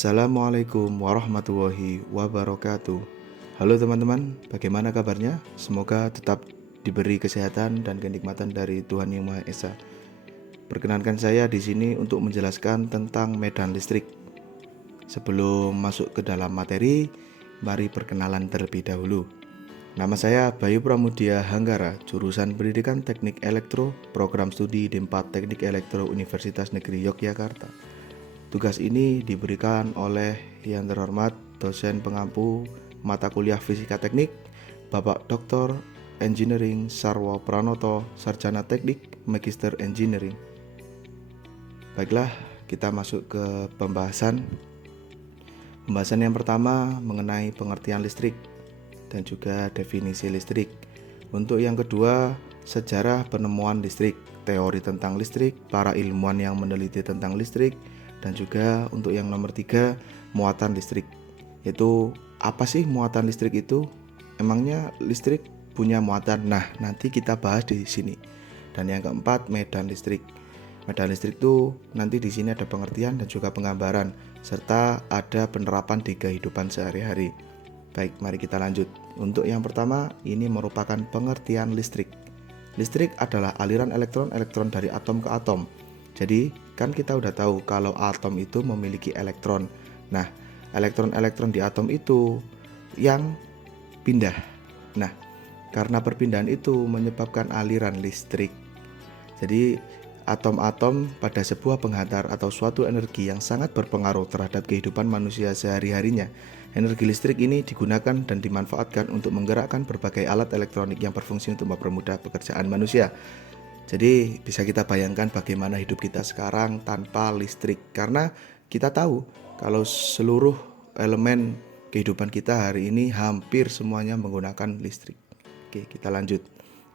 Assalamualaikum warahmatullahi wabarakatuh. Halo teman-teman, bagaimana kabarnya? Semoga tetap diberi kesehatan dan kenikmatan dari Tuhan Yang Maha Esa. Perkenankan saya di sini untuk menjelaskan tentang medan listrik. Sebelum masuk ke dalam materi, mari perkenalan terlebih dahulu. Nama saya Bayu Pramudia Hanggara, jurusan Pendidikan Teknik Elektro, program studi D4 Teknik Elektro Universitas Negeri Yogyakarta. Tugas ini diberikan oleh yang terhormat dosen pengampu mata kuliah Fisika Teknik, Bapak Dr. Engineering Sarwo Pranoto, Sarjana Teknik, Magister Engineering. Baiklah, kita masuk ke pembahasan. Pembahasan yang pertama mengenai pengertian listrik dan juga definisi listrik. Untuk yang kedua, sejarah penemuan listrik, teori tentang listrik, para ilmuwan yang meneliti tentang listrik, dan juga untuk yang nomor 3, muatan listrik. Yaitu apa sih muatan listrik itu? Emangnya listrik punya muatan? Nah, nanti kita bahas di sini. Dan yang keempat, medan listrik. Medan listrik itu nanti di sini ada pengertian dan juga penggambaran serta ada penerapan di kehidupan sehari-hari. Baik, mari kita lanjut. Untuk yang pertama, ini merupakan pengertian listrik. Listrik adalah aliran elektron-elektron dari atom ke atom. Jadi kan kita udah tahu kalau atom itu memiliki elektron. Nah, elektron-elektron di atom itu yang pindah. Nah, karena perpindahan itu menyebabkan aliran listrik. Jadi atom-atom pada sebuah penghantar atau suatu energi yang sangat berpengaruh terhadap kehidupan manusia sehari-harinya. Energi listrik ini digunakan dan dimanfaatkan untuk menggerakkan berbagai alat elektronik yang berfungsi untuk mempermudah pekerjaan manusia. Jadi bisa kita bayangkan bagaimana hidup kita sekarang tanpa listrik. Karena kita tahu kalau seluruh elemen kehidupan kita hari ini hampir semuanya menggunakan listrik. Oke, kita lanjut.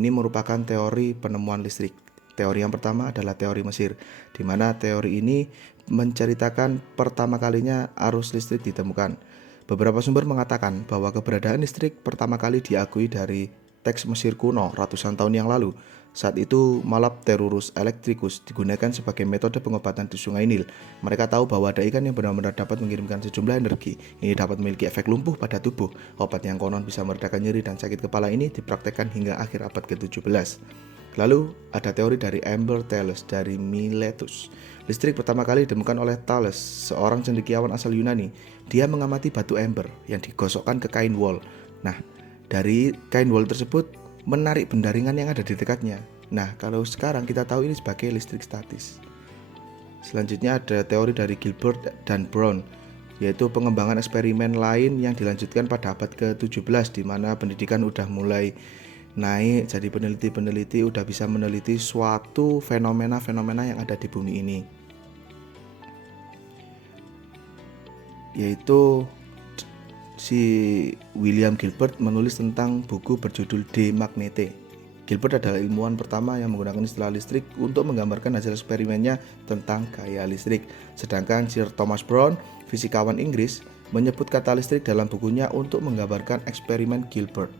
Ini merupakan teori penemuan listrik. Teori yang pertama adalah teori Mesir, di mana teori ini menceritakan pertama kalinya arus listrik ditemukan. Beberapa sumber mengatakan bahwa keberadaan listrik pertama kali diakui dari teks Mesir kuno ratusan tahun yang lalu. Saat itu Malapterurus electricus digunakan sebagai metode pengobatan di Sungai Nil. Mereka tahu bahwa ada ikan yang benar-benar dapat mengirimkan sejumlah energi. Ini dapat memiliki efek lumpuh pada tubuh. Obat yang konon bisa meredakan nyeri dan sakit kepala ini dipraktekkan hingga akhir abad ke-17. Lalu ada teori dari Amber Thales dari Miletus. Listrik pertama kali ditemukan oleh Thales, seorang cendekiawan asal Yunani. Dia mengamati batu ember yang digosokkan ke kain wol. Nah, dari kain wol tersebut menarik benda ringan yang ada di dekatnya. Nah, kalau sekarang kita tahu ini sebagai listrik statis. Selanjutnya ada teori dari Gilbert dan Brown, yaitu pengembangan eksperimen lain yang dilanjutkan pada abad ke-17, di mana pendidikan udah mulai naik, jadi peneliti-peneliti udah bisa meneliti suatu fenomena-fenomena yang ada di bumi ini. Yaitu si William Gilbert menulis tentang buku berjudul De Magnete. Gilbert adalah ilmuwan pertama yang menggunakan istilah listrik untuk menggambarkan hasil eksperimennya tentang gaya listrik. Sedangkan Sir Thomas Brown, fisikawan Inggris, menyebut kata listrik dalam bukunya untuk menggambarkan eksperimen Gilbert.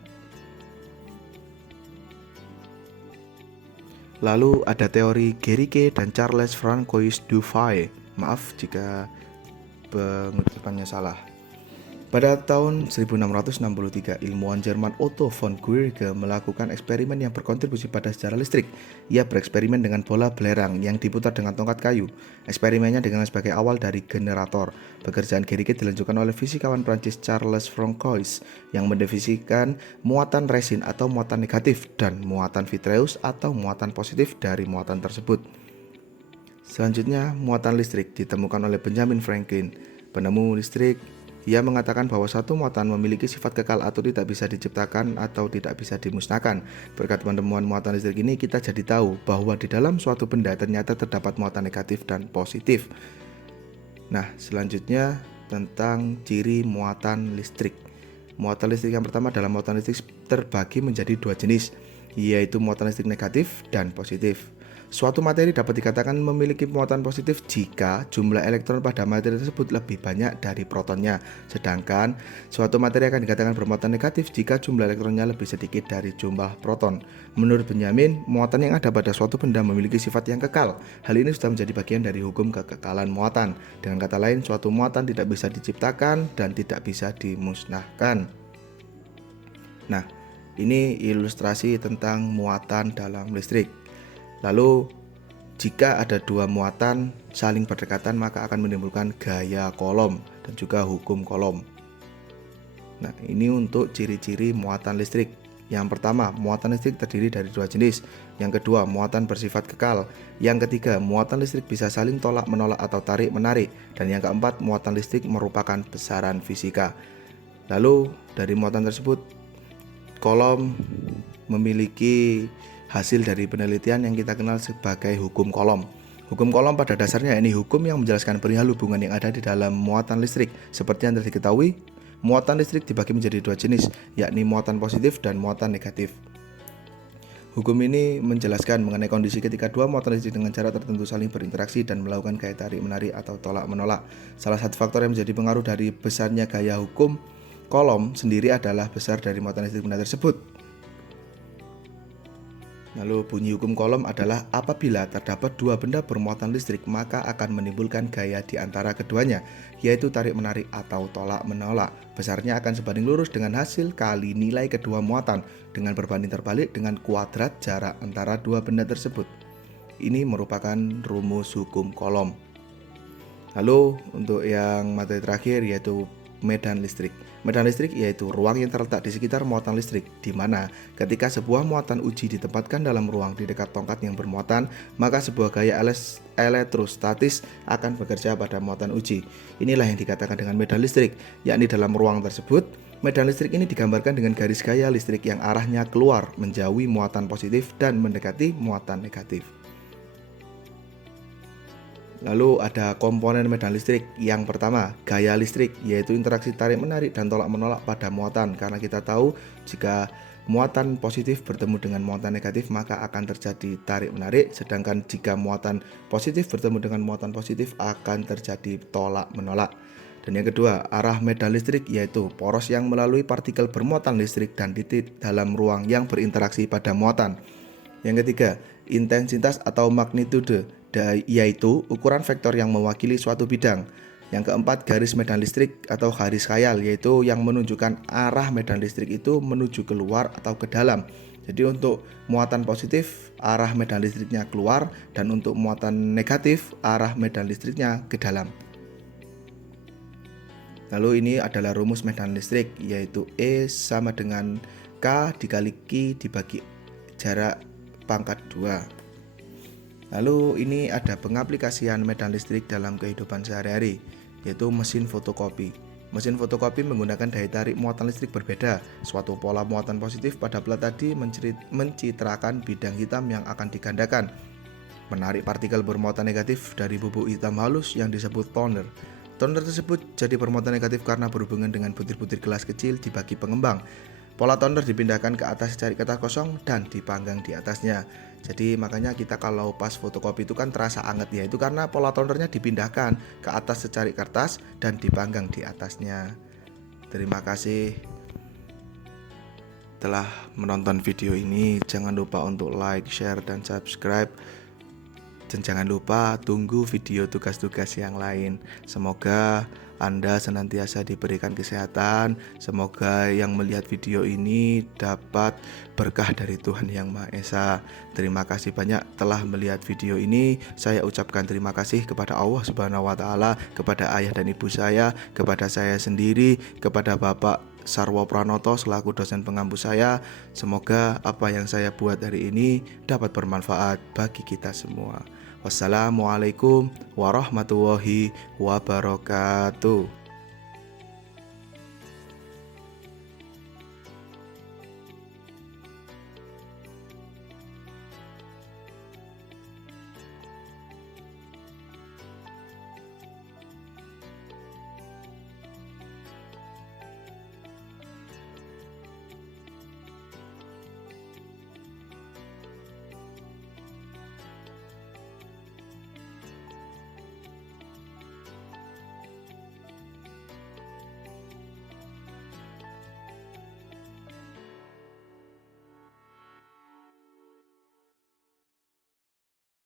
Lalu ada teori Guericke dan Charles Francois Dufay. Maaf jika pengucapannya salah. Pada tahun 1663, ilmuwan Jerman Otto von Guericke melakukan eksperimen yang berkontribusi pada sejarah listrik. Ia bereksperimen dengan bola belerang yang diputar dengan tongkat kayu. Eksperimennya dikenal sebagai awal dari generator. Pekerjaan Guericke dilanjutkan oleh fisikawan Prancis Charles Francois yang mendefinisikan muatan resin atau muatan negatif dan muatan vitreous atau muatan positif dari muatan tersebut. Selanjutnya, muatan listrik ditemukan oleh Benjamin Franklin, penemu listrik. Ia mengatakan bahwa satu muatan memiliki sifat kekal atau tidak bisa diciptakan atau tidak bisa dimusnahkan. Berkat penemuan muatan listrik ini, kita jadi tahu bahwa di dalam suatu benda ternyata terdapat muatan negatif dan positif. Nah, selanjutnya tentang ciri muatan listrik. Muatan listrik yang pertama adalah muatan listrik terbagi menjadi dua jenis, yaitu muatan listrik negatif dan positif. Suatu materi dapat dikatakan memiliki muatan positif jika jumlah elektron pada materi tersebut lebih banyak dari protonnya. Sedangkan suatu materi akan dikatakan bermuatan negatif jika jumlah elektronnya lebih sedikit dari jumlah proton. Menurut Benjamin, muatan yang ada pada suatu benda memiliki sifat yang kekal. Hal ini sudah menjadi bagian dari hukum kekekalan muatan. Dengan kata lain, suatu muatan tidak bisa diciptakan dan tidak bisa dimusnahkan. Nah, ini ilustrasi tentang muatan dalam listrik. Lalu, jika ada dua muatan saling berdekatan, maka akan menimbulkan gaya Coulomb dan juga hukum Coulomb. Nah, ini untuk ciri-ciri muatan listrik. Yang pertama, muatan listrik terdiri dari dua jenis. Yang kedua, muatan bersifat kekal. Yang ketiga, muatan listrik bisa saling tolak-menolak atau tarik-menarik. Dan yang keempat, muatan listrik merupakan besaran fisika. Lalu, dari muatan tersebut, Coulomb memiliki hasil dari penelitian yang kita kenal sebagai hukum Coulomb. Hukum Coulomb pada dasarnya ini hukum yang menjelaskan perihal hubungan yang ada di dalam muatan listrik. Seperti yang telah diketahui, muatan listrik dibagi menjadi dua jenis, yakni muatan positif dan muatan negatif. Hukum ini menjelaskan mengenai kondisi ketika dua muatan listrik dengan cara tertentu saling berinteraksi dan melakukan gaya tarik-menarik atau tolak-menolak. Salah satu faktor yang menjadi pengaruh dari besarnya gaya hukum Coulomb sendiri adalah besar dari muatan listrik benda tersebut. Lalu bunyi hukum Coulomb adalah apabila terdapat dua benda bermuatan listrik, maka akan menimbulkan gaya di antara keduanya, yaitu tarik-menarik atau tolak-menolak. Besarnya akan sebanding lurus dengan hasil kali nilai kedua muatan dengan berbanding terbalik dengan kuadrat jarak antara dua benda tersebut. Ini merupakan rumus hukum Coulomb. Lalu untuk yang materi terakhir yaitu medan listrik. Medan listrik yaitu ruang yang terletak di sekitar muatan listrik, di mana ketika sebuah muatan uji ditempatkan dalam ruang di dekat tongkat yang bermuatan, maka sebuah gaya elektrostatis akan bekerja pada muatan uji. Inilah yang dikatakan dengan medan listrik, yakni dalam ruang tersebut, medan listrik ini digambarkan dengan garis gaya listrik yang arahnya keluar, menjauhi muatan positif dan mendekati muatan negatif. Lalu ada komponen medan listrik. Yang pertama, gaya listrik, yaitu interaksi tarik-menarik dan tolak-menolak pada muatan. Karena kita tahu jika muatan positif bertemu dengan muatan negatif, maka akan terjadi tarik-menarik. Sedangkan jika muatan positif bertemu dengan muatan positif, akan terjadi tolak-menolak. Dan yang kedua, arah medan listrik, yaitu poros yang melalui partikel bermuatan listrik dan titik dalam ruang yang berinteraksi pada muatan. Yang ketiga, intensitas atau magnitude, yaitu ukuran vektor yang mewakili suatu bidang. Yang keempat, garis medan listrik atau garis khayal, yaitu yang menunjukkan arah medan listrik itu menuju keluar atau ke dalam. Jadi untuk muatan positif, arah medan listriknya keluar, dan untuk muatan negatif, arah medan listriknya ke dalam. Lalu ini adalah rumus medan listrik, yaitu E sama dengan K dikali Q dibagi jarak pangkat 2. Lalu ini ada pengaplikasian medan listrik dalam kehidupan sehari-hari, yaitu mesin fotokopi. Mesin fotokopi menggunakan daya tarik muatan listrik berbeda. Suatu pola muatan positif pada plat tadi mencitrakan bidang hitam yang akan digandakan, menarik partikel bermuatan negatif dari bubuk hitam halus yang disebut toner. Toner tersebut jadi bermuatan negatif karena berhubungan dengan butir-butir gelas kecil dibagi pengembang. Pola toner dipindahkan ke atas secari kertas kosong dan dipanggang di atasnya. Jadi makanya kita kalau pas fotokopi itu kan terasa anget, ya itu karena pola tonernya dipindahkan ke atas secari kertas dan dipanggang di atasnya. Terima kasih telah menonton video ini. Jangan lupa untuk like, share, dan subscribe. Dan jangan lupa tunggu video tugas-tugas yang lain. Semoga Anda senantiasa diberikan kesehatan. Semoga yang melihat video ini dapat berkah dari Tuhan Yang Maha Esa. Terima kasih banyak telah melihat video ini. Saya ucapkan terima kasih kepada Allah Subhanahu wa Ta'ala, kepada ayah dan ibu saya, kepada saya sendiri, kepada Bapak Sarwo Pranoto selaku dosen pengampu saya. Semoga apa yang saya buat hari ini dapat bermanfaat bagi kita semua. Wassalamualaikum warahmatullahi wabarakatuh.